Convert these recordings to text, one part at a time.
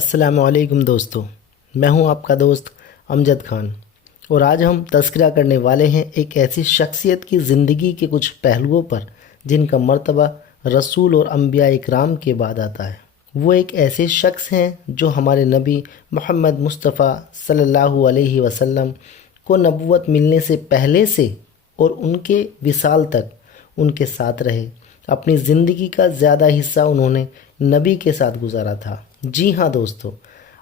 السلام علیکم دوستو، میں ہوں آپ کا دوست امجد خان، اور آج ہم تذکرہ کرنے والے ہیں ایک ایسی شخصیت کی زندگی کے کچھ پہلوؤں پر جن کا مرتبہ رسول اور انبیاء اکرام کے بعد آتا ہے۔ وہ ایک ایسے شخص ہیں جو ہمارے نبی محمد مصطفیٰ صلی اللہ علیہ وسلم کو نبوت ملنے سے پہلے سے اور ان کے وصال تک ان کے ساتھ رہے۔ اپنی زندگی کا زیادہ حصہ انہوں نے نبی کے ساتھ گزارا تھا۔ جی ہاں دوستو،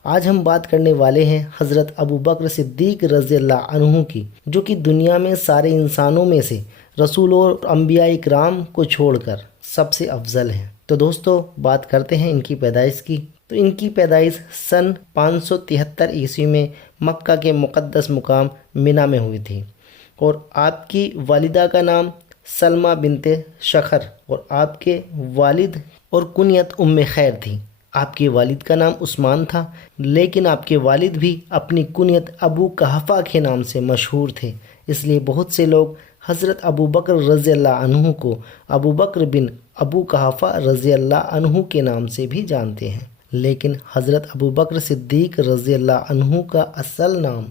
آج ہم بات کرنے والے ہیں حضرت ابوبکر صدیق رضی اللہ عنہ کی، جو کہ دنیا میں سارے انسانوں میں سے رسول اور انبیاء اکرام کو چھوڑ کر سب سے افضل ہیں۔ تو دوستو بات کرتے ہیں ان کی پیدائش کی۔ تو ان کی پیدائش سن 573 عیسوی میں مکہ کے مقدس مقام منی میں ہوئی تھی، اور آپ کی والدہ کا نام سلمہ بنت شخر اور آپ کے والد اور کنیت ام خیر تھی۔ آپ کے والد کا نام عثمان تھا، لیکن آپ کے والد بھی اپنی کنیت ابو قحافہ کے نام سے مشہور تھے، اس لیے بہت سے لوگ حضرت ابوبکر رضی اللہ عنہ کو ابوبکر بن ابو قحافہ رضی اللہ عنہ کے نام سے بھی جانتے ہیں۔ لیکن حضرت ابوبکر صدیق رضی اللہ عنہ کا اصل نام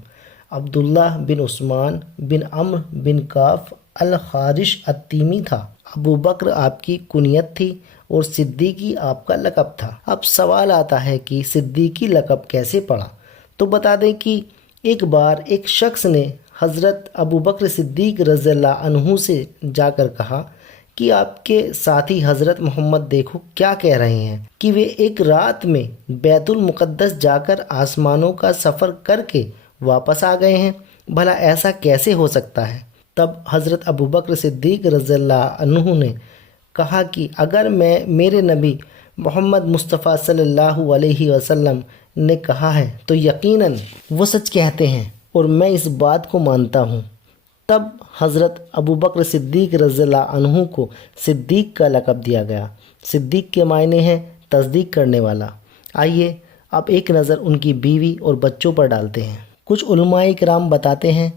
عبداللہ بن عثمان بن عمرو بن کعب الخارش التیمی تھا۔ ابوبکر آپ کی کنیت تھی اور صدیقی آپ کا لقب تھا۔ اب سوال آتا ہے کہ صدیقی لقب کیسے پڑا؟ تو بتا دیں کہ ایک بار ایک شخص نے حضرت ابوبکر صدیق رضی اللہ عنہ سے جا کر کہا کہ آپ کے ساتھی حضرت محمد دیکھو کیا کہہ رہے ہیں کہ وہ ایک رات میں بیت المقدس جا کر آسمانوں کا سفر کر کے واپس آ گئے ہیں، بھلا ایسا کیسے ہو سکتا ہے؟ تب حضرت ابوبکر صدیق رضی اللہ عنہ نے کہا کہ اگر میرے نبی محمد مصطفیٰ صلی اللہ علیہ وسلم نے کہا ہے تو یقیناً وہ سچ کہتے ہیں اور میں اس بات کو مانتا ہوں۔ تب حضرت ابوبکر صدیق رضی اللہ عنہ کو صدیق کا لقب دیا گیا۔ صدیق کے معنی ہیں تصدیق کرنے والا۔ آئیے اب ایک نظر ان کی بیوی اور بچوں پر ڈالتے ہیں۔ کچھ علماء کرام بتاتے ہیں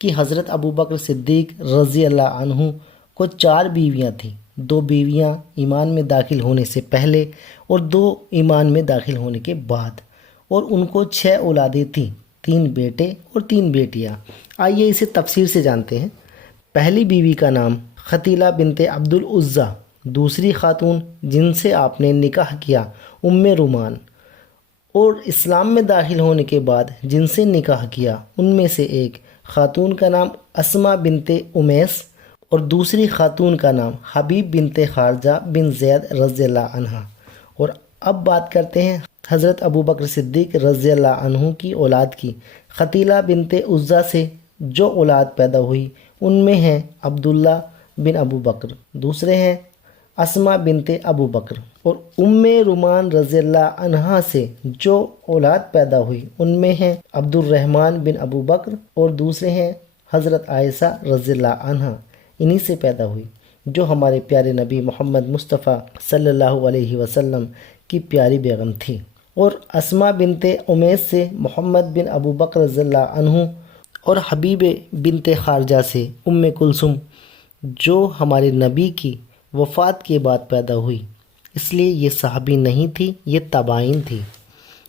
کہ حضرت ابوبکر صدیق رضی اللہ عنہ کو 4 بیویاں تھیں، 2 بیویاں ایمان میں داخل ہونے سے پہلے اور 2 ایمان میں داخل ہونے کے بعد، اور ان کو 6 اولادیں تھیں، 3 بیٹے اور 3 بیٹیاں۔ آئیے اسے تفصیل سے جانتے ہیں۔ پہلی بیوی کا نام ختیلہ بنت عبد العزیٰ، دوسری خاتون جن سے آپ نے نکاح کیا ام رومان، اور اسلام میں داخل ہونے کے بعد جن سے نکاح کیا ان میں سے ایک خاتون کا نام اسماء بنت امیس اور دوسری خاتون کا نام حبیب بنت خارجہ بن زید رضی اللہ عنہ۔ اور اب بات کرتے ہیں حضرت ابوبکر صدیق رضی اللہ عنہ کی اولاد کی۔ ختیلہ بنت عزیٰ سے جو اولاد پیدا ہوئی ان میں ہیں عبداللہ بن ابو بکر، دوسرے ہیں اسماء بنت ابو بکر، اور ام رومان رضی اللہ عنہا سے جو اولاد پیدا ہوئی ان میں ہیں عبد الرحمن بن ابو بکر، اور دوسرے ہیں حضرت عائشہ رضی اللہ عنہا، انہی سے پیدا ہوئی جو ہمارے پیارے نبی محمد مصطفیٰ صلی اللہ علیہ وسلم کی پیاری بیگم تھی۔ اور اسماء بنت امیس سے محمد بن ابو بکر رضی اللہ عنہ، اور حبیب بنت خارجہ سے ام کلثوم جو ہمارے نبی کی وفات کے بعد پیدا ہوئی، اس لیے یہ صحابی نہیں تھی، یہ تابعین تھی۔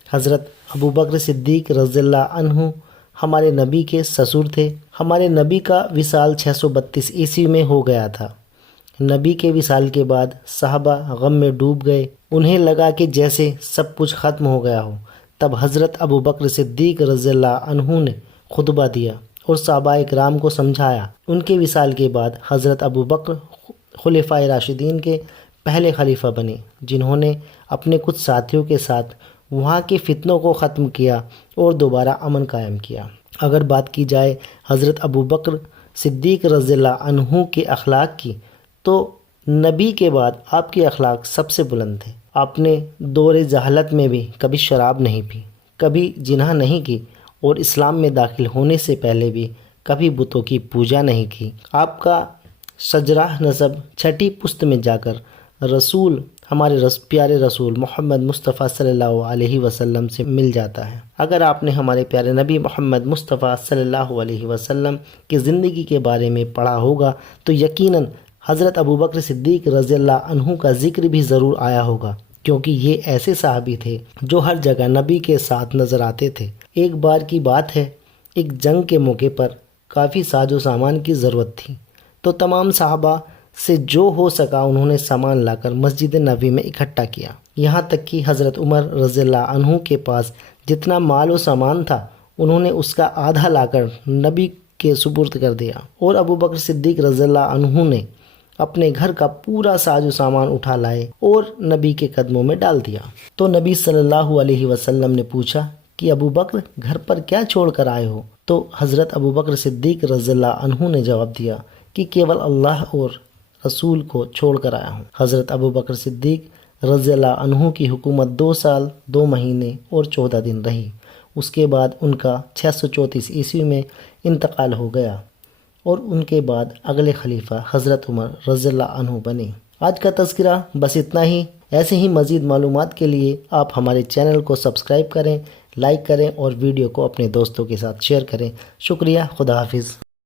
حضرت ابوبکر صدیق رضی اللہ عنہ ہمارے نبی کے سسر تھے۔ ہمارے نبی کا وصال 632 عیسوی میں ہو گیا تھا۔ نبی کے وصال کے بعد صحابہ غم میں ڈوب گئے، انہیں لگا کہ جیسے سب کچھ ختم ہو گیا ہو۔ تب حضرت ابوبکر صدیق رضی اللہ عنہ نے خطبہ دیا اور صحابہ اکرام کو سمجھایا۔ ان کے وصال کے بعد حضرت ابوبکر خلفائے راشدین کے پہلے خلیفہ بنے، جنہوں نے اپنے کچھ ساتھیوں کے ساتھ وہاں کے فتنوں کو ختم کیا اور دوبارہ امن قائم کیا۔ اگر بات کی جائے حضرت ابوبکر صدیق رضی اللہ عنہ کے اخلاق کی، تو نبی کے بعد آپ کے اخلاق سب سے بلند تھے۔ آپ نے دور جہالت میں بھی کبھی شراب نہیں پی، کبھی زنا نہیں کی، اور اسلام میں داخل ہونے سے پہلے بھی کبھی بتوں کی پوجا نہیں کی۔ آپ کا شجرہ نسب 6ٹھی پشت میں جا کر ہمارے پیارے رسول محمد مصطفیٰ صلی اللہ علیہ وسلم سے مل جاتا ہے۔ اگر آپ نے ہمارے پیارے نبی محمد مصطفیٰ صلی اللہ علیہ وسلم کی زندگی کے بارے میں پڑھا ہوگا تو یقیناً حضرت ابوبکر صدیق رضی اللہ عنہ کا ذکر بھی ضرور آیا ہوگا، کیونکہ یہ ایسے صحابی تھے جو ہر جگہ نبی کے ساتھ نظر آتے تھے۔ ایک بار کی بات ہے، ایک جنگ کے موقع پر کافی ساز و سامان کی ضرورت تھی، تو تمام صحابہ سے جو ہو سکا انہوں نے سامان لا کر مسجد نبوی میں اکٹھا کیا۔ یہاں تک کہ حضرت عمر رضی اللہ عنہ کے پاس جتنا مال و سامان تھا انہوں نے اس کا آدھا لا کر نبی کے سپرد کر دیا، اور ابو بکر صدیق رضی اللہ عنہ نے اپنے گھر کا پورا ساز و سامان اٹھا لائے اور نبی کے قدموں میں ڈال دیا۔ تو نبی صلی اللہ علیہ وسلم نے پوچھا کہ ابو بکر گھر پر کیا چھوڑ کر آئے ہو؟ تو حضرت ابو بکر صدیق رضی اللہ عنہ نے جواب دیا کہ کیول اللہ اور رسول کو چھوڑ کر آیا ہوں۔ حضرت ابو بکر صدیق رضی اللہ عنہ کی حکومت 2 سال 2 مہینے اور 14 دن رہی۔ اس کے بعد ان کا 634 عیسوی میں انتقال ہو گیا، اور ان کے بعد اگلے خلیفہ حضرت عمر رضی اللہ عنہ بنے۔ آج کا تذکرہ بس اتنا ہی۔ ایسے ہی مزید معلومات کے لیے آپ ہمارے چینل کو سبسکرائب کریں، لائک کریں اور ویڈیو کو اپنے دوستوں کے ساتھ شیئر کریں۔ شکریہ، خدا حافظ۔